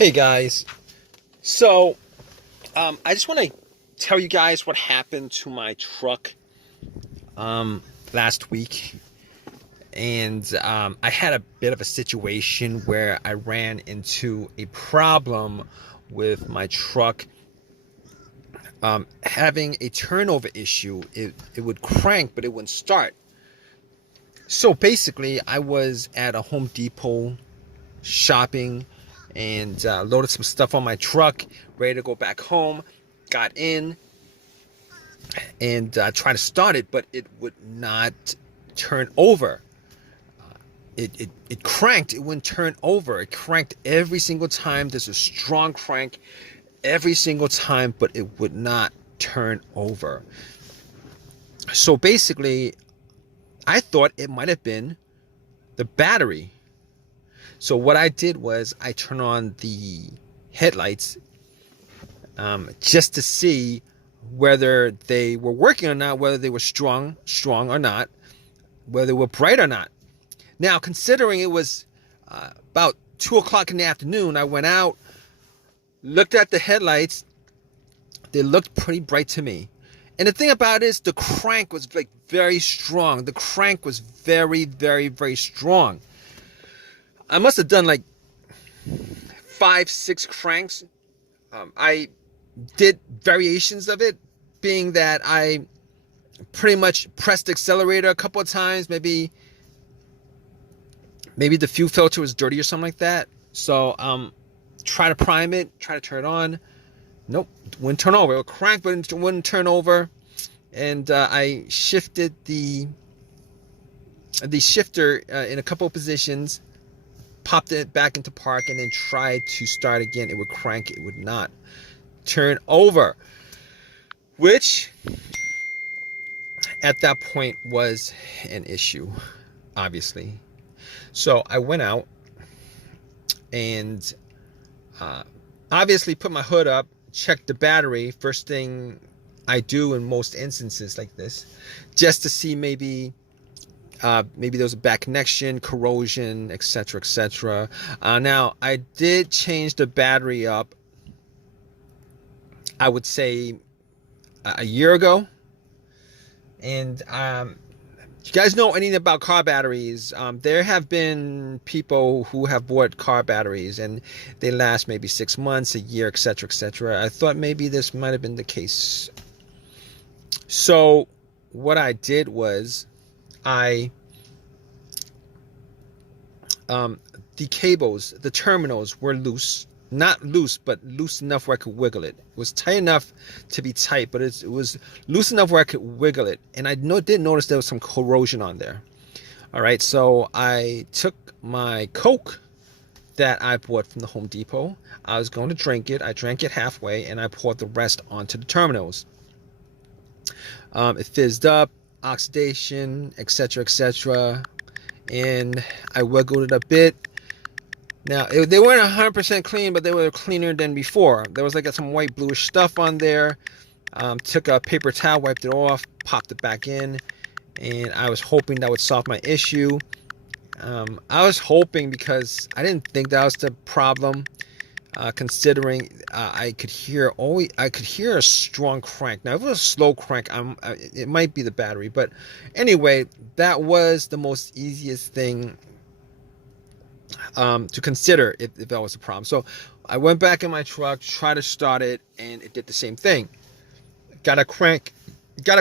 Hey guys, so I just want to tell you guys what happened to my truck last week, and I had a bit of a situation where I ran into a problem with my truck having a turnover issue. It would crank, but it wouldn't start. So basically, I was at a Home Depot shopping and loaded some stuff on my truck, ready to go back home. Got in and tried to start it, but it would not turn over. It cranked. It wouldn't turn over. It cranked every single time. There's a strong crank every single time, but it would not turn over. So basically, I thought it might have been the battery. So what I did was I turned on the headlights just to see whether they were working or not, whether they were strong or not, whether they were bright or not. Now, considering it was about 2 o'clock in the afternoon, I went out, looked at the headlights. They looked pretty bright to me. And the thing about it is the crank was like very strong. The crank was very, very, very strong. I must have done like 5-6 cranks. I did variations of it, being that I pretty much pressed the accelerator a couple of times. Maybe the fuel filter was dirty or something like that. So try to prime it, try to turn it on. Nope, wouldn't turn over. It would crank, but it wouldn't turn over. And I shifted the shifter in a couple of positions, popped it back into park, and then tried to start again. It would crank. It would not turn over, which at that point was an issue, obviously. So I went out and obviously put my hood up, checked the battery. First thing I do in most instances like this, just to see maybe there was a bad connection, corrosion, etc., etc. Now, I did change the battery up, I would say a year ago. And you guys know anything about car batteries? There have been people who have bought car batteries and they last maybe 6 months, a year, etc., etc. I thought maybe this might have been the case. So what I did was the cables, the terminals were loose. Not loose, but loose enough where I could wiggle it. It was tight enough to be tight, but it was loose enough where I could wiggle it. And I did notice there was some corrosion on there. All right, so I took my Coke that I bought from the Home Depot. I was going to drink it. I drank it halfway, and I poured the rest onto the terminals. It fizzed up, oxidation, etc., etc. And I wiggled it a bit. Now, they weren't 100% clean, but they were cleaner than before. There was like some white bluish stuff on there. Took a paper towel, wiped it off, popped it back in, and I was hoping that would solve my issue. I was hoping because I didn't think that was the problem, considering I could hear a strong crank. Now, if it was a slow crank, it might be the battery. But anyway, that was the most easiest thing to consider if that was a problem. So I went back in my truck, tried to start it, and it did the same thing. Got a crank. Did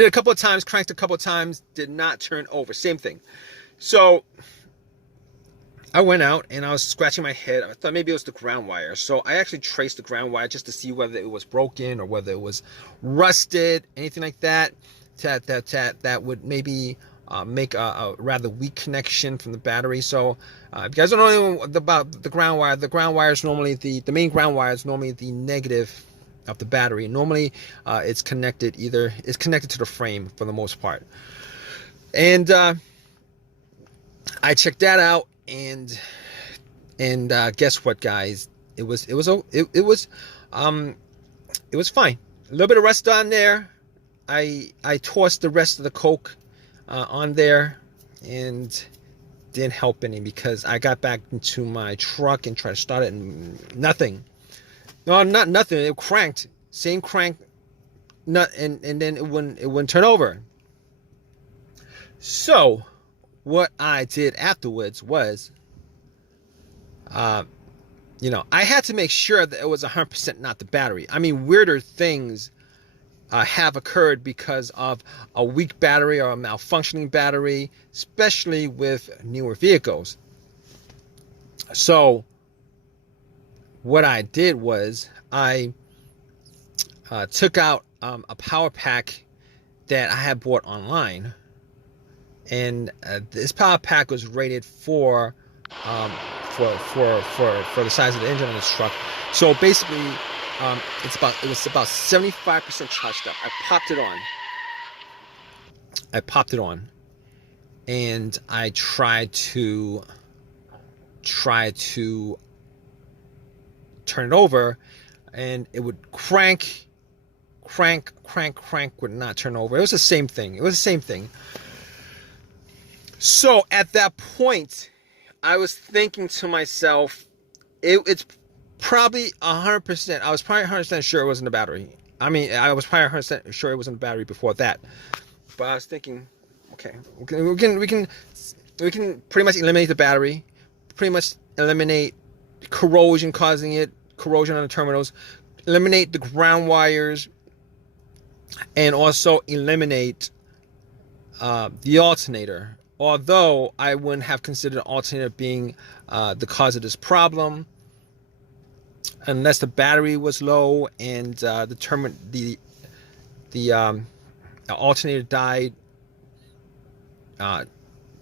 it a couple of times, cranked a couple of times, did not turn over. Same thing. So I went out and I was scratching my head. I thought maybe it was the ground wire. So I actually traced the ground wire just to see whether it was broken or whether it was rusted, anything like that. That would maybe make a rather weak connection from the battery. So if you guys don't know anything about the ground wire is normally the main ground wire is normally the negative of the battery. Normally it's connected to the frame for the most part. And I checked that out, and guess what, guys? It was fine. A little bit of rust on there. I tossed the rest of the Coke on there, and didn't help any, because I got back into my truck and tried to start it, and nothing. No, not nothing. It cranked, same crank, and then it wouldn't turn over. So what I did afterwards was, I had to make sure that it was 100% not the battery. I mean, weirder things have occurred because of a weak battery or a malfunctioning battery, especially with newer vehicles. So what I did was I took out a power pack that I had bought online, and this power pack was rated for the size of the engine on this truck. So basically, it was about 75% charged up. I popped it on, and I tried to turn it over, and it would crank, would not turn over. It was the same thing. So at that point, I was thinking to myself, it's probably 100%. I was probably 100% sure it wasn't a battery. I mean, I was probably 100% sure it wasn't a battery before that. But I was thinking, okay, we can pretty much eliminate the battery, pretty much eliminate corrosion on the terminals, eliminate the ground wires, and also eliminate the alternator. Although I wouldn't have considered the alternator being the cause of this problem, unless the battery was low and the alternator died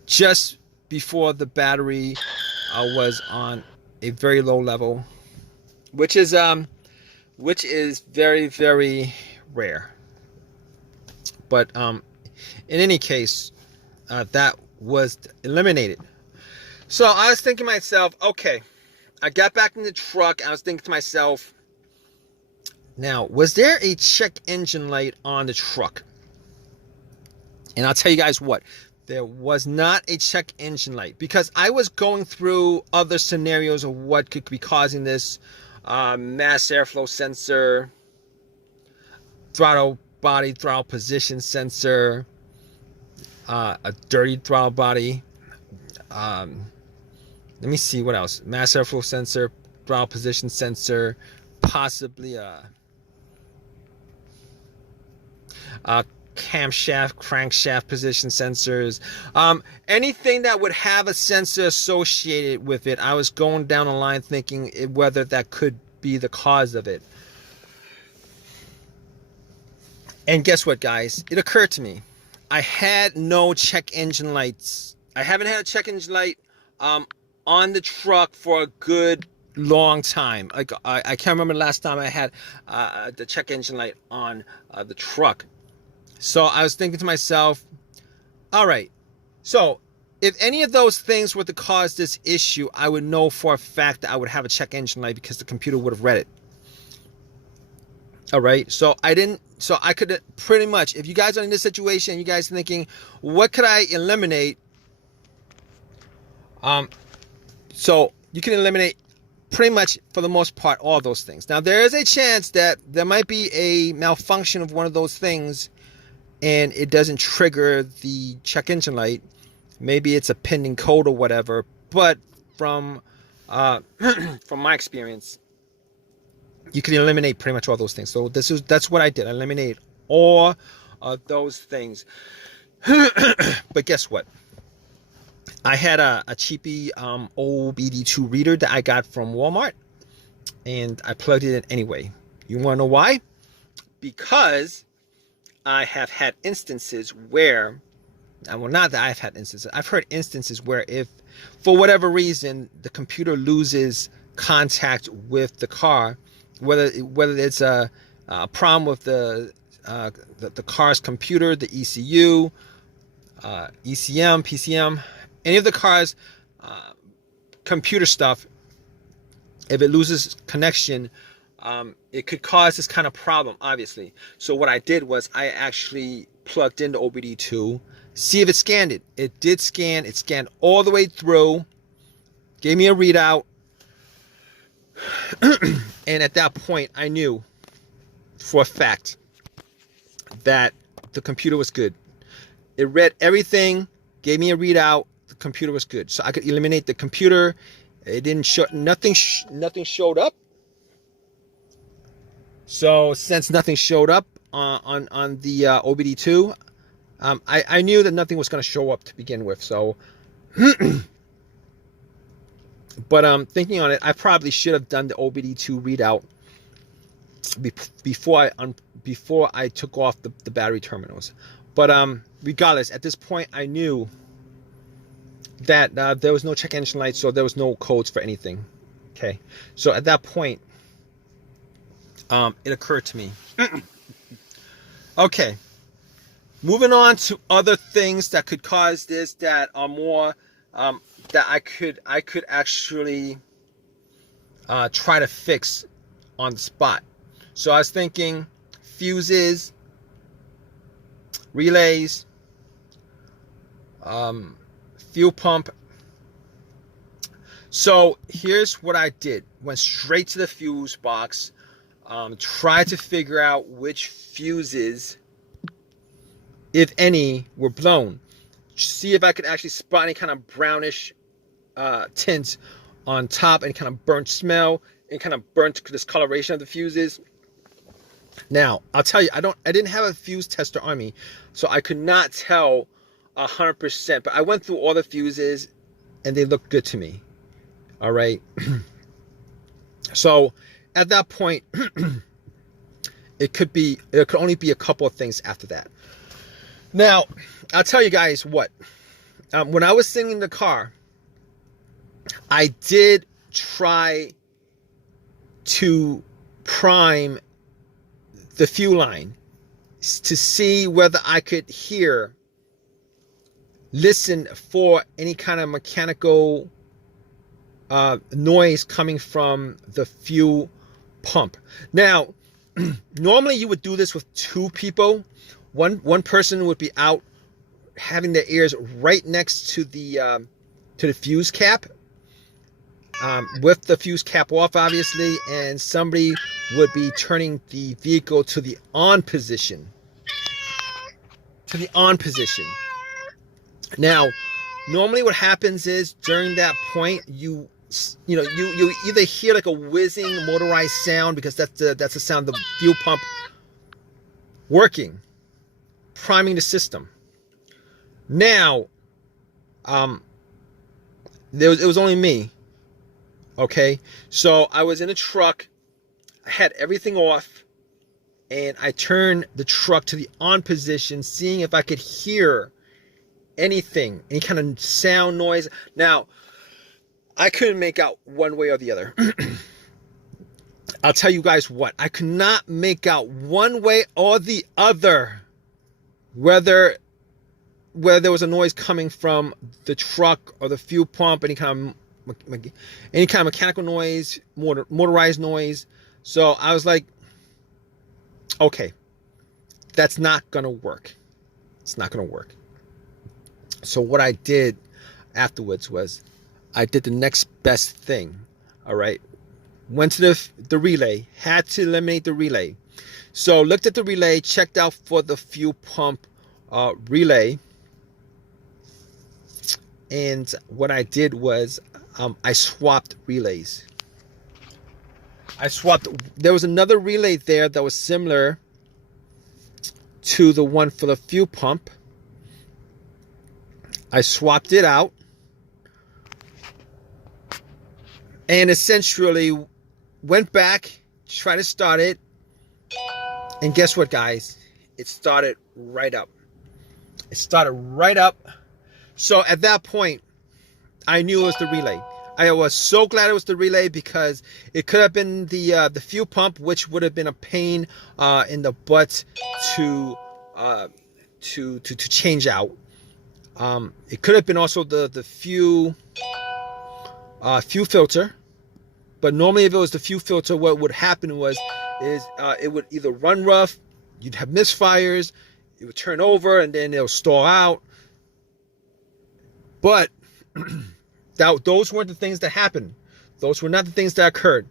just before the battery was on a very low level, which is very, very rare. But in any case, that was eliminated. So I was thinking to myself, okay, I got back in the truck. I was thinking to myself, now, was there a check engine light on the truck? And I'll tell you guys what, there was not a check engine light, because I was going through other scenarios of what could be causing this. Mass airflow sensor, throttle position sensor, a dirty throttle body. Let me see what else. Mass airflow sensor, throttle position sensor, possibly a camshaft, crankshaft position sensors. Anything that would have a sensor associated with it. I was going down the line thinking whether that could be the cause of it. And guess what, guys? It occurred to me. I had no check engine lights. I haven't had a check engine light on the truck for a good long time. Like I can't remember the last time I had the check engine light on the truck. So I was thinking to myself, all right, so if any of those things were to cause this issue, I would know for a fact that I would have a check engine light, because the computer would have read it. All right, so I could pretty much, if you guys are in this situation, you guys are thinking, what could I eliminate? So you can eliminate pretty much, for the most part, all those things. Now, there is a chance that there might be a malfunction of one of those things, and it doesn't trigger the check engine light. Maybe it's a pending code or whatever. But from from my experience, you can eliminate pretty much all those things. So that's what I did. I eliminated all of those things. But guess what? I had a cheapy OBD2 reader that I got from Walmart, and I plugged it in anyway. You want to know why? Because I have had instances where, well, not that I've had instances, I've heard instances where if, for whatever reason, the computer loses contact with the car, whether it's a problem with the car's computer, the ECU, ECM, PCM, any of the car's computer stuff, if it loses connection, it could cause this kind of problem, obviously. So what I did was I actually plugged into OBD2, see if it scanned it. It did scan. It scanned all the way through, gave me a readout. And at that point, I knew for a fact that the computer was good. It read everything, gave me a readout. The computer was good, so I could eliminate the computer. It didn't show nothing. Nothing showed up. So since nothing showed up on the OBD2, I knew that nothing was going to show up to begin with. So, but thinking on it, I probably should have done the OBD2 readout before I took off the battery terminals. But regardless, at this point, I knew that there was no check engine light, so there was no codes for anything. Okay, so at that point, it occurred to me. Okay, moving on to other things that could cause this that are more that I could actually try to fix on the spot. So I was thinking fuses, relays, fuel pump. So here's what I did. Went straight to the fuse box, tried to figure out which fuses, if any, were blown. See if I could actually spot any kind of brownish tints on top, any kind of burnt smell, any kind of burnt discoloration of the fuses. Now, I'll tell you, I didn't have a fuse tester on me, so I could not tell 100%, but I went through all the fuses and they looked good to me. All right. So at that point, it could only be a couple of things after that. Now, I'll tell you guys what, when I was sitting in the car, I did try to prime the fuel line to see whether I could listen for any kind of mechanical noise coming from the fuel pump. Now, normally you would do this with two people. One person would be out having their ears right next to the fuse cap, with the fuse cap off, obviously, and somebody would be turning the vehicle to the on position. Now, normally what happens is during that point, you either hear like a whizzing motorized sound, because that's the sound of the fuel pump working, priming the system. Now, it was only me. Okay, so I was in a truck, I had everything off, and I turned the truck to the on position, seeing if I could hear anything, any kind of sound, noise. Now, I couldn't make out one way or the other. I'll tell you guys what, I could not make out one way or the other whether there was a noise coming from the truck or the fuel pump, any kind of mechanical noise, motorized noise. So I was like, okay, that's not gonna work. It's not gonna work. So what I did afterwards was I did the next best thing. All right, went to the relay, had to eliminate the relay. So looked at the relay, checked out for the fuel pump relay, and what I did was I swapped relays. There was another relay there that was similar to the one for the fuel pump. I swapped it out and essentially went back, tried to start it, and guess what, guys? It started right up. So at that point, I knew it was the relay. I was so glad it was the relay, because it could have been the fuel pump, which would have been a pain in the butt to change out. It could have been also the fuel filter, but normally if it was the fuel filter, what would happen is it would either run rough, you'd have misfires, it would turn over, and then it'll stall out. But those weren't the things that happened. Those were not the things that occurred.